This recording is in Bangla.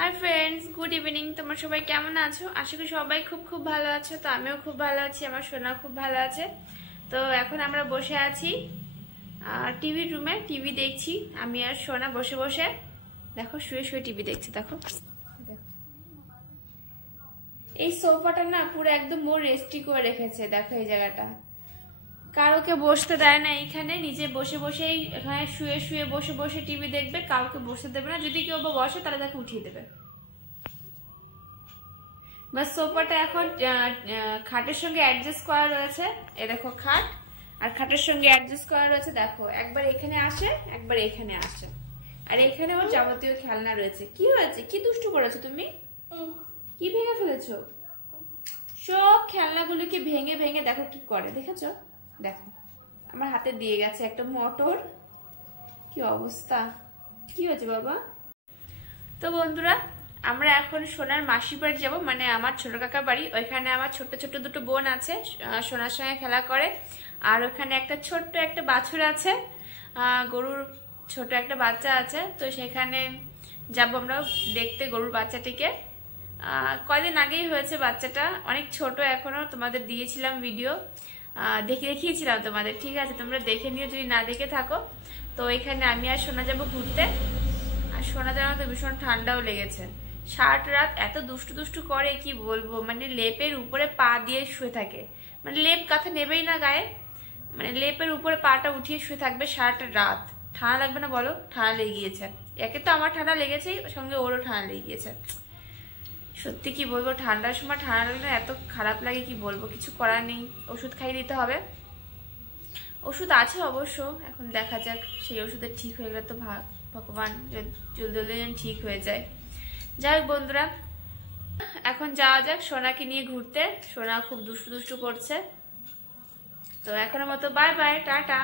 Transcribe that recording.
Hi friends, good evening. তোমরা সবাই কেমন আছো? আশা করি সবাই খুব খুব ভালো আছো। তো আমিও খুব ভালো আছি, আমার সোনা খুব ভালো আছে। তো এখন আমরা বসে আছি টিভির রুমে, টিভি দেখছি। আমি আর সোনা বসে বসে দেখো শুয়ে শুয়ে টিভি দেখছি। দেখো এই সোফাটা না পুরো একদম মোর রেস্টি করে রেখেছে। দেখো এই জায়গাটা কারোকে বসতে দেয় না, এইখানে নিজে বসে বসেই এখানে শুয়ে শুয়ে বসে বসে টিভি দেখবে, কাউকে বসতে দেবে না। যদি কেউ বসে তাহলে তাকে উঠিয়ে দেবে। বাস সোফাটা এখন খাটের সঙ্গে অ্যাডজাস্ট করা রয়েছে। এ দেখো খাট, আর খাটের সঙ্গে অ্যাডজাস্ট করা রয়েছে। দেখো একবার এখানে আসে, একবার এখানে আসে, আর এখানে ওর যাবতীয় খেলনা রয়েছে। কি হয়েছে? কি দুষ্টু করেছো তুমি? কি ভেঙে ফেলেছো? সব খেলনাগুলোকে ভেঙে ভেঙে দেখো কি করে, দেখেছো? দেখো আমার হাতে দিয়ে গেছে একটা মোটর। কি অবস্থা! কি হয়েছে বাবা? তো বন্ধুরা, আমরা এখন সোনার মাসির বাড়ি যাবো, মানে আমার ছোট কাকার বাড়ি। ওইখানে আমার ছোট ছোট দুটো বোন আছে, সোনার সঙ্গে খেলা করে। আর ওখানে একটা ছোট্ট একটা বাছুর আছে, গরুর ছোট একটা বাচ্চা আছে। তো সেখানে যাবো আমরা দেখতে গরুর বাচ্চাটিকে। কয়দিন আগেই হয়েছে বাচ্চাটা, অনেক ছোট এখনো। তোমাদের দিয়েছিলাম ভিডিও, দেখিয়েছিলাম তোমাদের। ঠিক আছে, তোমরা দেখে নিও যদি না দেখে থাকো। তো এখানে আমি আর সোনা যাবো ঘুরতে। আর সোনা জানো তো ভীষণ ঠান্ডাও লেগেছে। সারাটা রাত এত দুষ্টু দুষ্টু করে, কি বলবো, মানে লেপের উপরে পা দিয়ে শুয়ে থাকে। মানে লেপ কাঁথা নেবেই না গায়ে, মানে লেপের উপরে পাটা উঠিয়ে শুয়ে থাকবে সারাটা রাত। ঠান্ডা লাগবে না বলো? ঠান্ডা লেগে গিয়েছে। একে তো আমার ঠান্ডা লেগেছেই, সঙ্গে ওরও ঠান্ডা লেগে গিয়েছে। সত্যি কি বলবো, ঠান্ডার সময় ঠান্ডা লাগলে এত খারাপ লাগে, কি বলবো। কিছু করার নেই, ওষুধ খাইয়ে দিতে হবে। ওষুধ আছে অবশ্য, এখন দেখা যাক। সেই ওষুধে ঠিক হয়ে গেলে তো ভগবান জলদি জলদি যেন ঠিক হয়ে যায়। যাই হোক বন্ধুরা, এখন যাওয়া যাক সোনাকে নিয়ে ঘুরতে। সোনা খুব দুষ্টু দুষ্টু করছে। তো এখনের মতো বাই বাই, টাটা।